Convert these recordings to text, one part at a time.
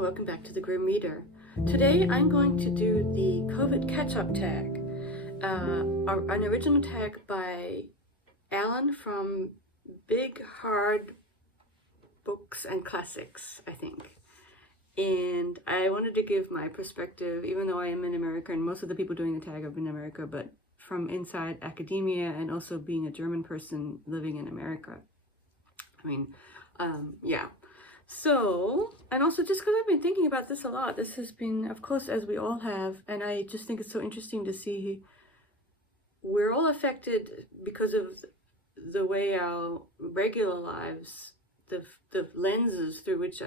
Welcome back to the Grim Reader. Today I'm going to do the COVID Katchup Tag, an original tag by Alan from Big Hard Books and Classics, I think. And I wanted to give my perspective, even though I am in America and most of the people doing the tag are in America, but from inside academia and also being a German person living in America. Yeah. So, and also just because I've been thinking about this a lot, this has been, of course, as we all have, and I just think it's so interesting to see we're all affected because of the way our regular lives, the lenses through which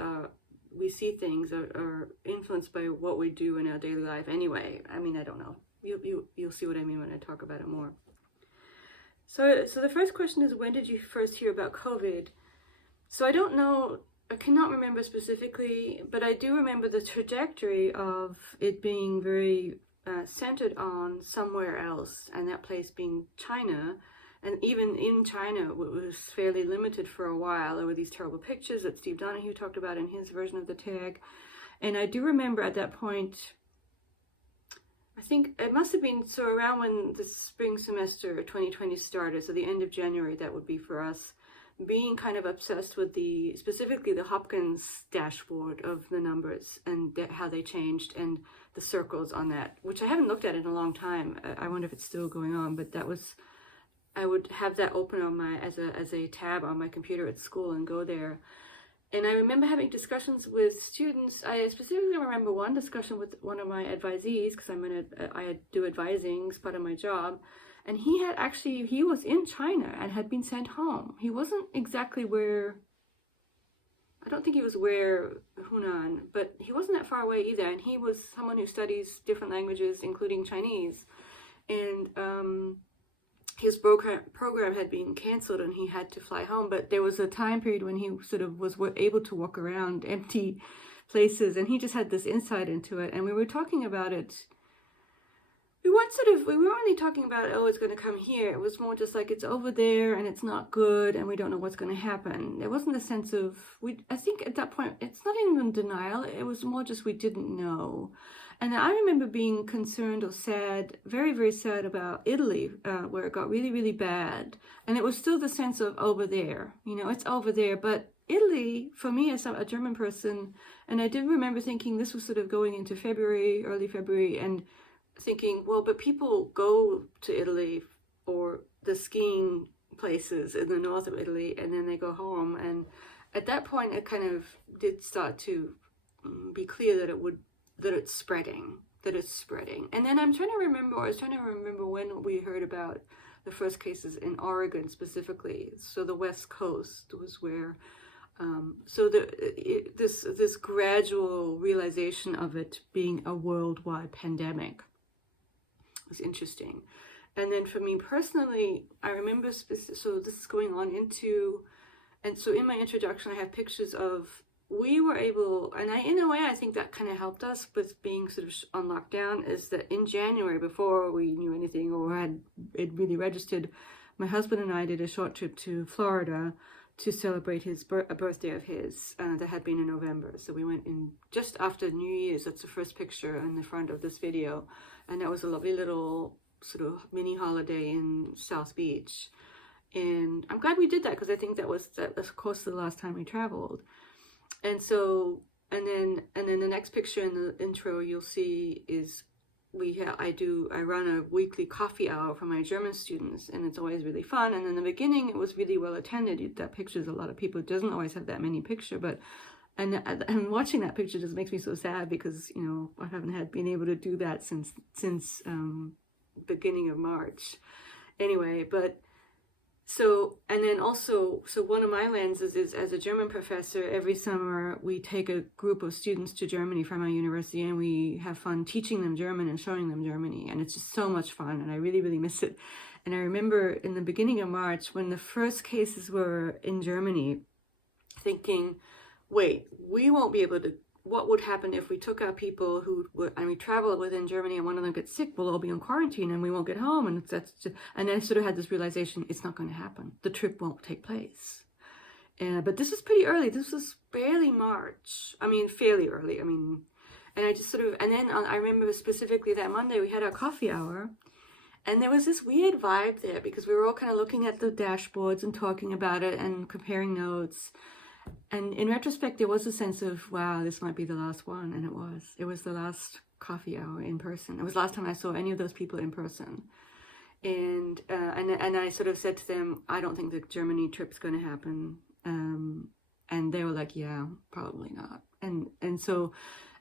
we see things are influenced by what we do in our daily life anyway. I mean, I don't know. You'll see what I mean when I talk about it more. So the first question is, when did you first hear about COVID? So I don't know. I cannot remember specifically, but I do remember the trajectory of it being very centered on somewhere else, and that place being China. And even in China, it was fairly limited for a while. There were these terrible pictures that Steve Donahue talked about in his version of the tag. And I do remember at that point, I think it must have been so around when the spring semester 2020 started, so the end of January, that would be for us, being kind of obsessed with specifically the Hopkins dashboard of the numbers and how they changed and the circles on that, which I haven't looked at in a long time. I wonder if it's still going on, but that was, I would have that open on my, as a tab on my computer at school and go there. And I remember having discussions with students. I specifically remember one discussion with one of my advisees, because I do advising as part of my job. And he was in China and had been sent home. He wasn't exactly where, I don't think he was where Hunan, but he wasn't that far away either. And he was someone who studies different languages, including Chinese. And his program had been canceled and he had to fly home. But there was a time period when he sort of was able to walk around empty places. And he just had this insight into it. And we were talking about it. We weren't really talking about, oh, it's going to come here. It was more just like, it's over there and it's not good and we don't know what's going to happen. There wasn't a sense of, I think at that point, it's not even denial. It was more just we didn't know. And I remember being concerned or sad, very, very sad about Italy, where it got really, really bad. And it was still the sense of over there, it's over there. But Italy, for me as a German person, and I did remember thinking this was sort of going into February, early February, and thinking, well, but people go to Italy or the skiing places in the north of Italy and then they go home. And at that point, it kind of did start to be clear that it's spreading. And then I was trying to remember when we heard about the first cases in Oregon specifically. So the West Coast was where, this gradual realization of it being a worldwide pandemic was interesting. And then for me personally, I remember, so this is going on and so in my introduction, I have pictures of, we were able, and in a way, I think that kind of helped us with being sort of on lockdown, is that in January, before we knew anything or had it really registered, my husband and I did a short trip to Florida to celebrate a birthday of his that had been in November. So we went in just after New Year's. That's the first picture in the front of this video. And that was a lovely little sort of mini holiday in South Beach. And I'm glad we did that, because I think that was of course the last time we traveled. And so, and then the next picture in the intro you'll see is I run a weekly coffee hour for my German students, and it's always really fun. And in the beginning, it was really well attended. That pictures a lot of people. It doesn't always have that many picture, but and watching that picture just makes me so sad because I haven't been able to do that since beginning of March. Anyway, but. So, and then also, so one of my lenses is as a German professor, every summer we take a group of students to Germany from our university and we have fun teaching them German and showing them Germany. And it's just so much fun and I really, really miss it. And I remember in the beginning of March when the first cases were in Germany, thinking, wait, we won't be able to, what would happen if we took our people and we traveled within Germany and one of them gets sick, we'll all be on quarantine and we won't get home. And and I sort of had this realization, it's not going to happen. The trip won't take place. But this was pretty early. This was barely March. Fairly early. And I just sort of, and then I remember specifically that Monday we had our coffee hour and there was this weird vibe there because we were all kind of looking at the dashboards and talking about it and comparing notes. And in retrospect, there was a sense of, wow, this might be the last one. And it was. It was the last coffee hour in person. It was the last time I saw any of those people in person. And I sort of said to them, I don't think the Germany trip's going to happen. And they were like, yeah, probably not. And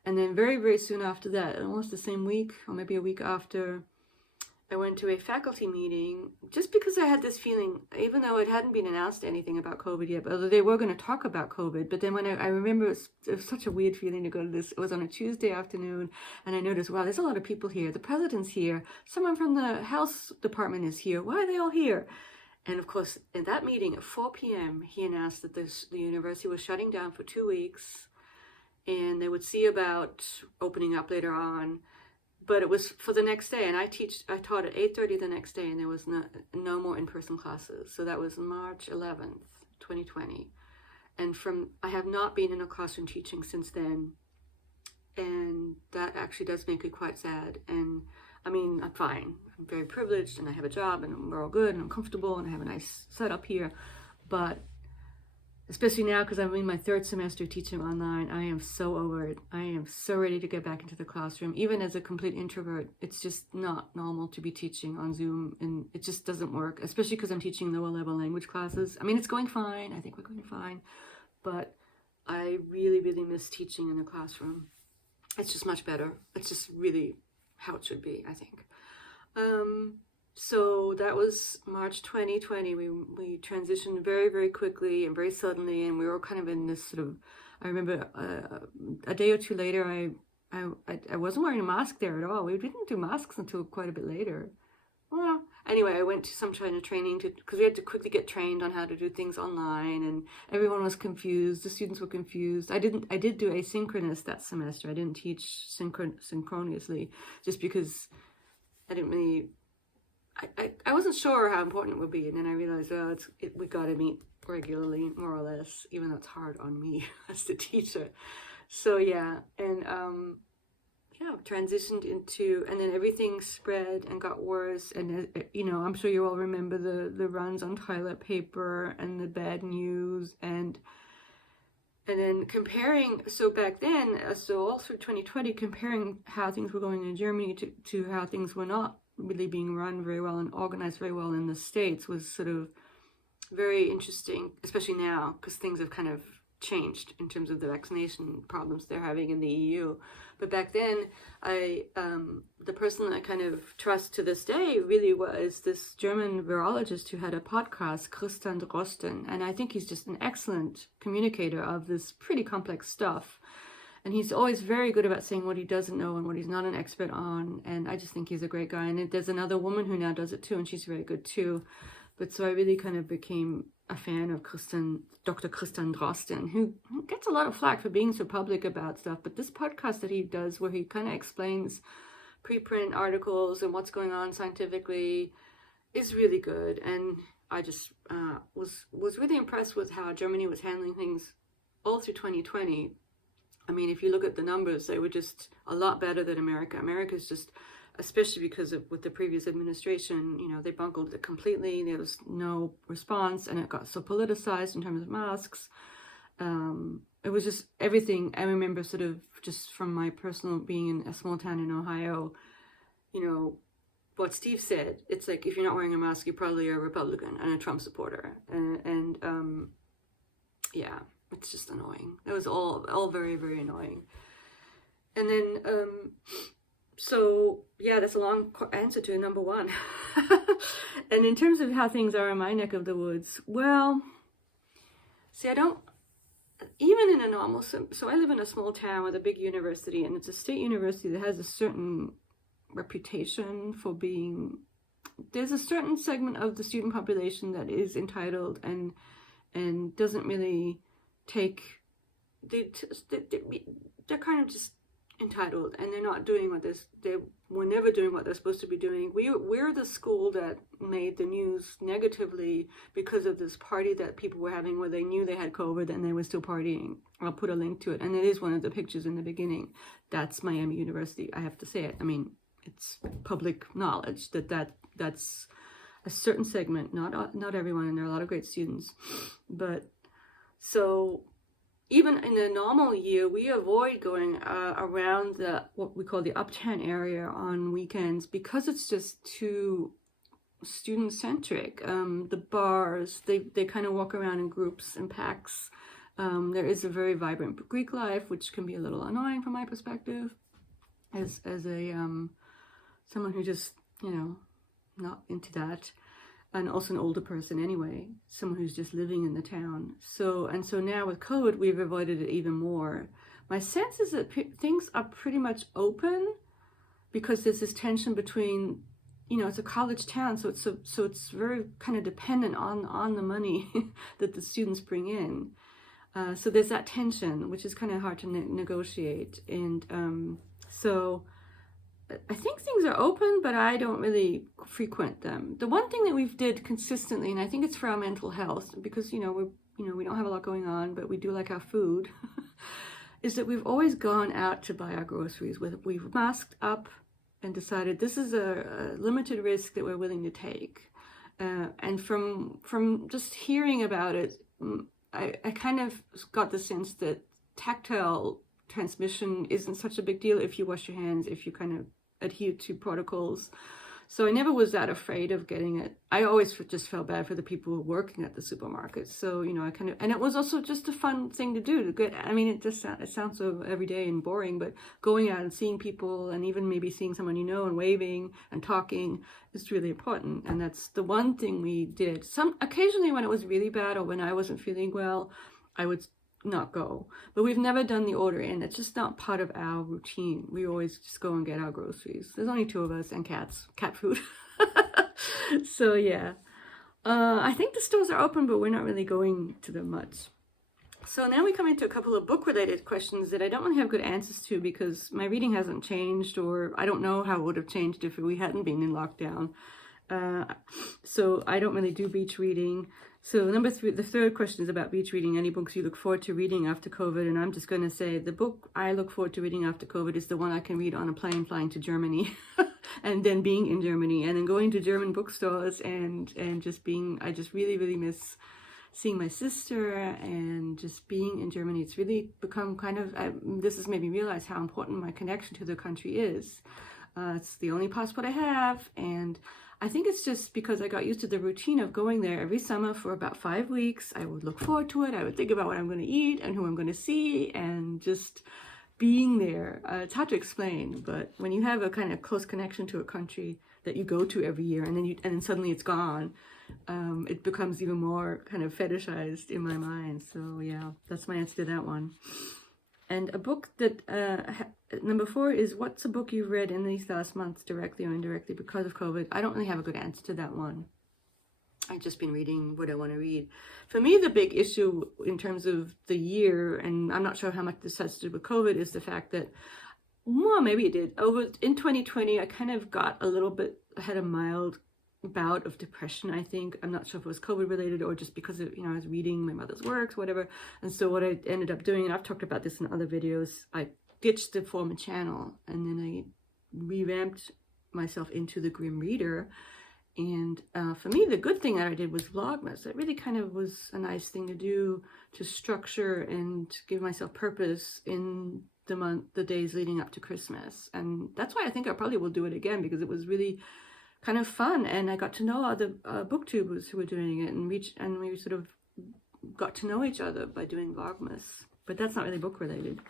then very, very soon after that, almost the same week or maybe a week after, I went to a faculty meeting just because I had this feeling, even though it hadn't been announced anything about COVID yet, although they were going to talk about COVID. But then when I remember it was such a weird feeling to go to this. It was on a Tuesday afternoon and I noticed, wow, there's a lot of people here. The president's here. Someone from the health department is here. Why are they all here? And of course, in that meeting at 4 p.m., he announced that the university was shutting down for 2 weeks and they would see about opening up later on. But it was for the next day, and I taught at 8:30 the next day, and there was no more in-person classes. So that was March 11th, 2020. And I have not been in a classroom teaching since then. And that actually does make it quite sad. And I'm fine. I'm very privileged, and I have a job, and we're all good, and I'm comfortable, and I have a nice setup here. But especially now, because I'm in my third semester teaching online, I am so over it. I am so ready to get back into the classroom. Even as a complete introvert, it's just not normal to be teaching on Zoom, and it just doesn't work, especially because I'm teaching lower level language classes. It's going fine. I think we're going fine. But I really, really miss teaching in the classroom. It's just much better. It's just really how it should be, I think. So that was March 2020. We transitioned very, very quickly and very suddenly, and we were kind of in this sort of, I remember a day or two later, I wasn't wearing a mask there at all. We didn't do masks until quite a bit later. Well, anyway, I went to some kind of training because we had to quickly get trained on how to do things online, and everyone was confused. The students were confused. I did do asynchronous that semester. I didn't teach synchronously just because I didn't really, I wasn't sure how important it would be, and then I realized, we got to meet regularly, more or less, even though it's hard on me as the teacher. So yeah, and transitioned into, and then everything spread and got worse. And I'm sure you all remember the runs on toilet paper and the bad news, and then comparing. So back then, so all through 2020, comparing how things were going in Germany to how things were not really being run very well and organized very well in the States was sort of very interesting, especially now, because things have kind of changed in terms of the vaccination problems they're having in the EU. But back then, the person I kind of trust to this day really was this German virologist who had a podcast, Christian Drosten, and I think he's just an excellent communicator of this pretty complex stuff. And he's always very good about saying what he doesn't know and what he's not an expert on. And I just think he's a great guy. And there's another woman who now does it too, and she's very good too. But so I really kind of became a fan of Dr. Christian Drosten, who gets a lot of flack for being so public about stuff. But this podcast that he does, where he kind of explains preprint articles and what's going on scientifically, is really good. And I just was really impressed with how Germany was handling things all through 2020. If you look at the numbers, they were just a lot better than America. America's just, especially because of with the previous administration, they bungled it completely. There was no response, and it got so politicized in terms of masks. It was just everything. I remember sort of just from my personal being in a small town in Ohio, you know, what Steve said. It's like, if you're not wearing a mask, you're probably a Republican and a Trump supporter. And yeah, it's just annoying. It was all very, very annoying. And then, so yeah, that's a long answer to number one. And in terms of how things are in my neck of the woods, well, see, I don't, even in a normal, so I live in a small town with a big university, and it's a state university that has a certain reputation for being, there's a certain segment of the student population that is entitled and doesn't really take, they're kind of just entitled, and they're not doing what they were never doing what they're supposed to be doing. We're the school that made the news negatively because of this party that people were having where they knew they had COVID and they were still partying. I'll put a link to it, and it is one of the pictures in the beginning. That's Miami University. I have to say it. I mean, it's public knowledge that's a certain segment, not everyone, and there are a lot of great students. But so even in a normal year, we avoid going around what we call the uptown area on weekends because it's just too student-centric. The bars, they kind of walk around in groups and packs. There is a very vibrant Greek life, which can be a little annoying from my perspective, as a someone who just, not into that. And also an older person anyway, someone who's just living in the town. So now with COVID, we've avoided it even more. My sense is that things are pretty much open because there's this tension between, it's a college town, so it's very kind of dependent on the money that the students bring in. So there's that tension, which is kind of hard to negotiate. And so I think things are open, but I don't really frequent them. The one thing that we've did consistently, and I think it's for our mental health, because we don't have a lot going on, but we do like our food, is that we've always gone out to buy our groceries. We've masked up and decided this is a limited risk that we're willing to take. And from just hearing about it, I kind of got the sense that tactile transmission isn't such a big deal if you wash your hands, if you kind of adhere to protocols. So I never was that afraid of getting it. I always just felt bad for the people working at the supermarket. So, and it was also just a fun thing to do to get, it sounds so everyday and boring, but going out and seeing people and even maybe seeing someone and waving and talking is really important. And that's the one thing we did. Occasionally when it was really bad or when I wasn't feeling well, I would not go, but we've never done the order in. It's just not part of our routine. We always just go and get our groceries. There's only 2 of us and cat food. So yeah, I think the stores are open, but we're not really going to them much. So now we come into a couple of book related questions that I don't really have good answers to because my reading hasn't changed, or I don't know how it would have changed if we hadn't been in lockdown. So I don't really do beach reading. So number 3, the third question is about beach reading. Any books you look forward to reading after COVID? And I'm just going to say the book I look forward to reading after COVID is the one I can read on a plane flying to Germany and then being in Germany and then going to German bookstores and just being, I just really, really miss seeing my sister and just being in Germany. It's really become kind of, this has made me realize how important my connection to the country is. It's the only passport I have, and I think it's just because I got used to the routine of going there every summer for about 5 weeks. I would look forward to it. I would think about what I'm going to eat and who I'm going to see and just being there. It's hard to explain, but when you have a kind of close connection to a country that you go to every year and then suddenly it's gone, it becomes even more kind of fetishized in my mind. So yeah, that's my answer to that one. And a book that, number 4 is, what's a book you've read in these last months, directly or indirectly, because of COVID? I don't really have a good answer to that one. I've just been reading what I want to read. For me, the big issue in terms of the year, and I'm not sure how much this has to do with COVID, is the fact that, well, maybe it did. In 2020, I kind of got a little bit, I had a mild bout of depression, I think. I'm not sure if it was COVID related or just because of, I was reading my mother's works, whatever. And so what I ended up doing, and I've talked about this in other videos, I ditched the former channel and then I revamped myself into the Grim Reader. And for me, the good thing that I did was Vlogmas. It really kind of was a nice thing to do, to structure and give myself purpose in the days leading up to Christmas. And that's why I think I probably will do it again, because it was really kind of fun, and I got to know other booktubers who were doing it, and we sort of got to know each other by doing Vlogmas. But that's not really book related.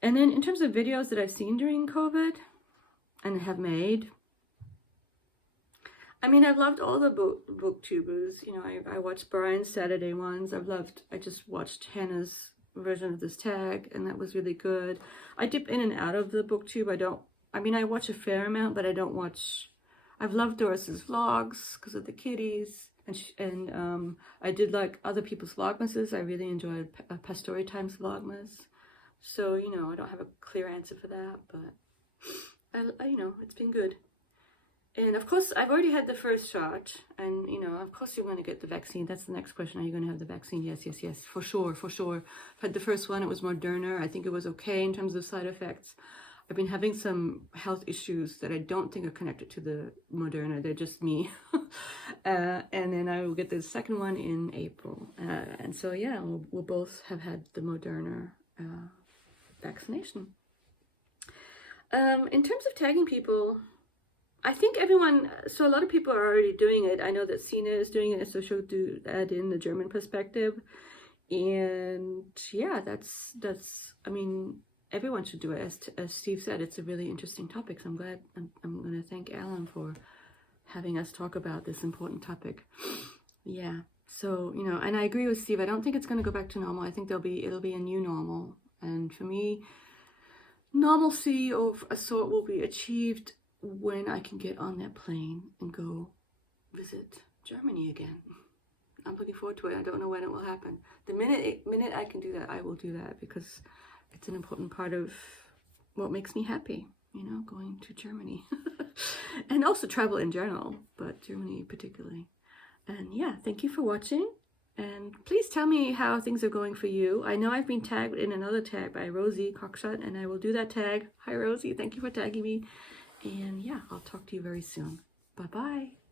And then in terms of videos that I've seen during COVID and have made, I mean, I've loved all the booktubers. You know, I watched Brian's Saturday ones. I just watched Hannah's version of this tag, and that was really good. I dip in and out of the booktube. I watch a fair amount, but I don't watch. I've loved Doris's vlogs because of the kitties, and I did like other people's vlogmases. I really enjoyed Pastori Time's vlogmas. So, you know, I don't have a clear answer for that, but you know, it's been good. And of course, I've already had the first shot, and you know, of course, you're going to get the vaccine. That's the next question. Are you going to have the vaccine? Yes, for sure. I've had the first one. It was Moderna. I think it was okay in terms of side effects. I've been having some health issues that I don't think are connected to the Moderna. They're just me. And then I will get the second one in April. And so, yeah, we'll both have had the Moderna vaccination. In terms of tagging people, I think so a lot of people are already doing it. I know that Sina is doing it, so she'll add in the German perspective. And yeah, that's I mean, everyone should do it. As Steve said, it's a really interesting topic. So I'm glad, I'm going to thank Alan for having us talk about this important topic. Yeah. So, you know, and I agree with Steve. I don't think it's going to go back to normal. I think it'll be a new normal. And for me, normalcy of a sort will be achieved when I can get on that plane and go visit Germany again. I'm looking forward to it. I don't know when it will happen. The minute I can do that, I will do that, because it's an important part of what makes me happy, you know, going to Germany. And also travel in general, but Germany particularly. And yeah, thank you for watching. And please tell me how things are going for you. I know I've been tagged in another tag by Rosie Cockshot, and I will do that tag. Hi, Rosie. Thank you for tagging me. And yeah, I'll talk to you very soon. Bye-bye.